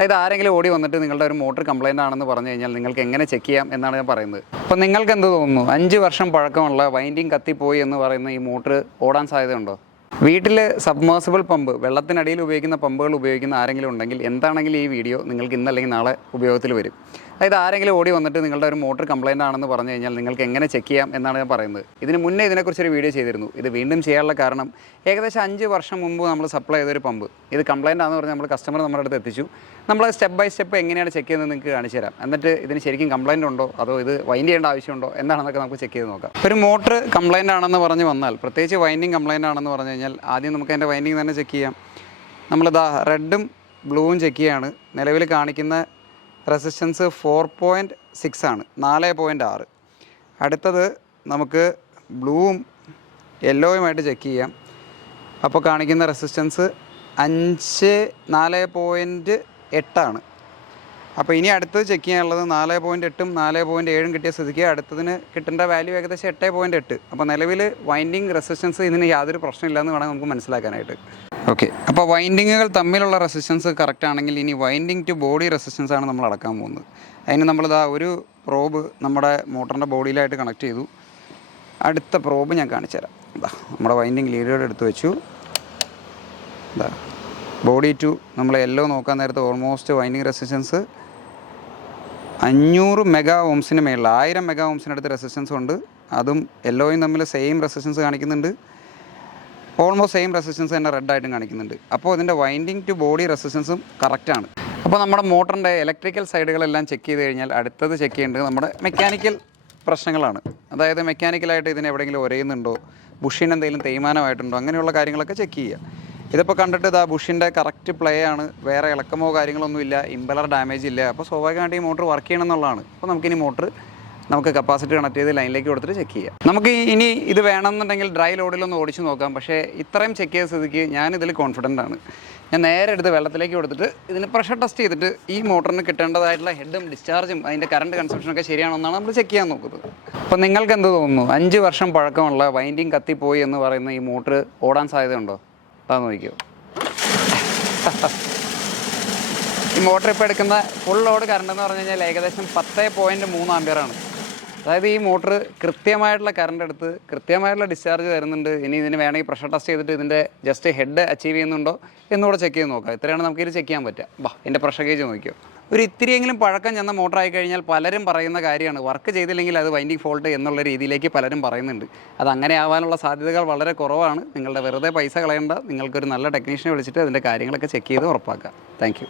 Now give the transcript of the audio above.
അതായത് ആരെങ്കിലും ഓടി വന്നിട്ട് നിങ്ങളുടെ ഒരു മോട്ടർ കംപ്ലൈന്റ് ആണെന്ന് പറഞ്ഞു കഴിഞ്ഞാൽ നിങ്ങൾക്ക് എങ്ങനെ ചെക്ക് ചെയ്യാം എന്നാണ് ഞാൻ പറയുന്നത്. അപ്പോൾ നിങ്ങൾക്ക് എന്ത് തോന്നുന്നു? അഞ്ച് വർഷം പഴക്കമുള്ള വൈൻഡിങ് കത്തിപ്പോയി എന്ന് പറയുന്ന ഈ മോട്ടർ ഓടാൻ സാധ്യതയുണ്ടോ? വീട്ടിൽ സബ്മേഴ്സിബിൾ പമ്പ് വെള്ളത്തിനടിയിൽ ഉപയോഗിക്കുന്ന പമ്പുകൾ ഉപയോഗിക്കുന്ന ആരെങ്കിലും ഉണ്ടെങ്കിൽ എന്താണെങ്കിലും ഈ വീഡിയോ നിങ്ങൾക്ക് ഇന്നല്ലെങ്കിൽ നാളെ ഉപയോഗത്തിൽ വരും. അതായത് ആരെങ്കിലും ഓടി വന്നിട്ട് നിങ്ങളുടെ ഒരു മോട്ടർ കംപ്ലൈന്റ് ആണെന്ന് പറഞ്ഞു കഴിഞ്ഞാൽ നിങ്ങൾക്ക് എങ്ങനെ ചെക്ക് ചെയ്യാം എന്നാണ് ഞാൻ പറയുന്നത്. ഇതിന് മുന്നേ ഇതിനെക്കുറിച്ചൊരു വീഡിയോ ചെയ്തിരുന്നു. ഇത് വീണ്ടും ചെയ്യാനുള്ള കാരണം ഏകദേശം അഞ്ച് വർഷം മുമ്പ് നമ്മൾ സപ്ലൈ ചെയ്തൊരു പമ്പ് ഇത് കംപ്ലൈന്റ് ആണെന്ന് പറഞ്ഞാൽ നമ്മൾ കസ്റ്റമർ നമ്മുടെ അടുത്ത് എത്തിച്ചു. നമ്മൾ സ്റ്റെപ്പ് ബൈ സ്റ്റെപ്പ് എങ്ങനെയാണ് ചെക്ക് ചെയ്യുന്നത് നിങ്ങൾക്ക് കാണിച്ചു തരാം. എന്നിട്ട് ഇതിന് ശരിക്കും കംപ്ലൈന്റ് ഉണ്ടോ? അതോ ഇത് വൈൻഡ് ചെയ്യേണ്ട ആവശ്യമുണ്ടോ എന്താണെന്നൊക്കെ നമുക്ക് ചെക്ക് ചെയ്ത് നോക്കാം. ഒരു മോട്ടർ കംപ്ലൈന്റ് ആണെന്ന് പറഞ്ഞ് വന്നാൽ പ്രത്യേകിച്ച് വൈൻഡിങ് കംപ്ലൈന്റ് ആണെന്ന് പറഞ്ഞു കഴിഞ്ഞാൽ ആദ്യം നമുക്ക് അതിന്റെ വൈൻഡിങ് തന്നെ ചെക്ക് ചെയ്യാം. നമ്മളിതാ റെഡും ബ്ലൂവും ചെക്ക് ചെയ്യാണ്. നിലവിൽ കാണിക്കുന്ന റെസിസ്റ്റൻസ് ഫോർ പോയിന്റ് സിക്സ് ആണ് നാല് പോയിന്റ് ആറ്. അടുത്തത് നമുക്ക് ബ്ലൂവും യെല്ലോയുമായിട്ട് ചെക്ക് ചെയ്യാം. അപ്പോൾ കാണിക്കുന്ന റെസിസ്റ്റൻസ് അഞ്ച് നാല് പോയിന്റ് എട്ടാണ് അപ്പോൾ ഇനി അടുത്തത് ചെക്ക് ചെയ്യാനുള്ളത് നാല് പോയിന്റ് എട്ടും നാല് പോയിന്റ് ഏഴും കിട്ടിയ സ്ഥിതിക്ക് അടുത്തതിന് കിട്ടേണ്ട വാല്യൂ ഏകദേശം എട്ട് പോയിന്റ് എട്ട്. അപ്പോൾ നിലവിൽ വൈൻഡിങ് റെസിസ്റ്റൻസ് ഇതിന് യാതൊരു പ്രശ്നമില്ലെന്ന് വേണം നമുക്ക് മനസ്സിലാക്കാനായിട്ട്. ഓക്കെ അപ്പോൾ വൈൻഡിങ്ങുകൾ തമ്മിലുള്ള റെസിസ്റ്റൻസ് കറക്റ്റ് ആണെങ്കിൽ ഇനി വൈൻഡിങ് ടു ബോഡി റെസിസ്റ്റൻസ് ആണ് നമ്മൾ അളക്കാൻ പോകുന്നത്. അതിന് നമ്മളിതാ ഒരു പ്രോബ് നമ്മുടെ മോട്ടറിന്റെ ബോഡിയിലായിട്ട് കണക്ട് ചെയ്തു. അടുത്ത പ്രോബ് ഞാൻ കാണിച്ചു തരാം. ഇതാ നമ്മുടെ വൈൻഡിങ് ലീഡർ എടുത്ത് വെച്ചു. ഇതാ ബോഡി ടു നമ്മൾ എല്ലോ നോക്കാൻ നേരത്തെ ഓൾമോസ്റ്റ് വൈൻഡിങ് റെസിസ്റ്റൻസ് അഞ്ഞൂറ് മെഗാ ഓംസിന് മേളിൽ ആയിരം മെഗാ ഓംസിനടുത്ത് റെസിസ്റ്റൻസ് ഉണ്ട്. അതും എല്ലോയും തമ്മിൽ സെയിം റെസിസ്റ്റൻസ് കാണിക്കുന്നുണ്ട്. ഓൾമോസ്റ്റ് സെയിം റെസിസ്റ്റൻസ് തന്നെ റെഡ് ആയിട്ടും കാണിക്കുന്നുണ്ട്. അപ്പോൾ ഇതിന്റെ വൈൻഡിങ് ടു ബോഡി റെസിസ്റ്റൻസും കറക്റ്റാണ് അപ്പോൾ നമ്മുടെ മോട്ടറിന്റെ ഇലക്ട്രിക്കൽ സൈഡുകളെല്ലാം ചെക്ക് ചെയ്ത് കഴിഞ്ഞാൽ അടുത്തത് ചെക്ക് ചെയ്യേണ്ടത് നമ്മുടെ മെക്കാനിക്കൽ പ്രശ്നങ്ങളാണ്. അതായത് മെക്കാനിക്കലായിട്ട് ഇതിന് എവിടെയെങ്കിലും ഒരയുന്നുണ്ടോ? ബുഷിന് എന്തെങ്കിലും തേയ്മാനമായിട്ടുണ്ടോ? അങ്ങനെയുള്ള കാര്യങ്ങളൊക്കെ ചെക്ക് ചെയ്യുക. ഇതിപ്പോൾ കണ്ടിട്ട് ഇതാ ബുഷിന്റെ കറക്റ്റ് പ്ലേ ആണ്. വേറെ ഇളക്കമോ കാര്യങ്ങളൊന്നുമില്ല. ഇമ്പലർ ഡാമേജ് ഇല്ല. അപ്പോൾ സ്വാഭാവികമായിട്ട് ഈ മോട്ടർ വർക്ക് ചെയ്യണം എന്നുള്ളതാണ്. അപ്പോൾ നമുക്കിനി മോട്ടർ നമുക്ക് കപ്പാസിറ്റി കണക്ട് ചെയ്ത് ലൈനിലേക്ക് കൊടുത്തിട്ട് ചെക്ക് ചെയ്യാം. നമുക്ക് ഇനി ഇത് വേണമെന്നുണ്ടെങ്കിൽ ഡ്രൈ ലോഡിലൊന്ന് ഓടിച്ചു നോക്കാം. പക്ഷേ ഇത്രയും ചെക്ക് ചെയ്ത സ്ഥിതിക്ക് ഞാൻ ഇതിൽ കോൺഫിഡന്റ് ആണ്. ഞാൻ നേരെ എടുത്ത് വെള്ളത്തിലേക്ക് കൊടുത്തിട്ട് ഇതിന് പ്രഷർ ടെസ്റ്റ് ചെയ്തിട്ട് ഈ മോട്ടറിന് കിട്ടേണ്ടതായിട്ടുള്ള ഹെഡും ഡിസ്ചാർജും അതിന്റെ കറണ്ട് കൺസപ്ഷനൊക്കെ ശരിയാണെന്നാണ് നമ്മൾ ചെക്ക് ചെയ്യാൻ നോക്കുന്നത്. അപ്പോൾ നിങ്ങൾക്ക് എന്ത് തോന്നുന്നു? അഞ്ച് വർഷം പഴക്കമുള്ള വൈൻഡിങ് കത്തിപ്പോയി എന്ന് പറയുന്ന ഈ മോട്ടർ ഓടാൻ സാധ്യതയുണ്ടോ? അതാ നോക്കിയോ ഈ മോട്ടർ ഇപ്പോൾ എടുക്കുന്ന ഫുൾ ലോഡ് കറണ്ട് എന്ന് പറഞ്ഞു കഴിഞ്ഞാൽ ഏകദേശം പത്ത് പോയിന്റ് മൂന്ന് ആംബിയറാണ് അതായത് ഈ മോട്ടർ കൃത്യമായിട്ടുള്ള കറണ്ട് എടുത്ത് കൃത്യമായിട്ടുള്ള ഡിസ്ചാർജ് തരുന്നുണ്ട്. ഇനി ഇതിന് വേണമെങ്കിൽ പ്രഷർ ടെസ്റ്റ് ചെയ്തിട്ട് ഇതിന്റെ ജസ്റ്റ് ഹെഡ് അച്ചീവ് ചെയ്യുന്നുണ്ടോ എന്നുകൂടെ ചെക്ക് ചെയ്ത് നോക്കാം. ഇത്രയാണ് നമുക്ക് ഇത് ചെക്ക് ചെയ്യാൻ പറ്റുക. ബാ എന്റെ പ്രഷർ ഗേജ് നോക്കിയോ ഒരു ഇത്തിരിയെങ്കിലും പഴക്കം ചെന്ന മോട്ടർ ആയി കഴിഞ്ഞാൽ പലരും പറയുന്ന കാര്യമാണ്. വർക്ക് ചെയ്തില്ലെങ്കിൽ അത് വൈൻഡിങ് ഫോൾട്ട് എന്നുള്ള രീതിയിലേക്ക് പലരും പറയുന്നുണ്ട്. അത് അങ്ങനെ ആവാനുള്ള സാധ്യതകൾ വളരെ കുറവാണ്. നിങ്ങളുടെ വെറുതെ പൈസ കളയേണ്ട. നിങ്ങൾക്കൊരു നല്ല ടെക്നീഷ്യനെ വിളിച്ചിട്ട് അതിന്റെ കാര്യങ്ങളൊക്കെ ചെക്ക് ചെയ്ത് ഉറപ്പാക്കുക. താങ്ക്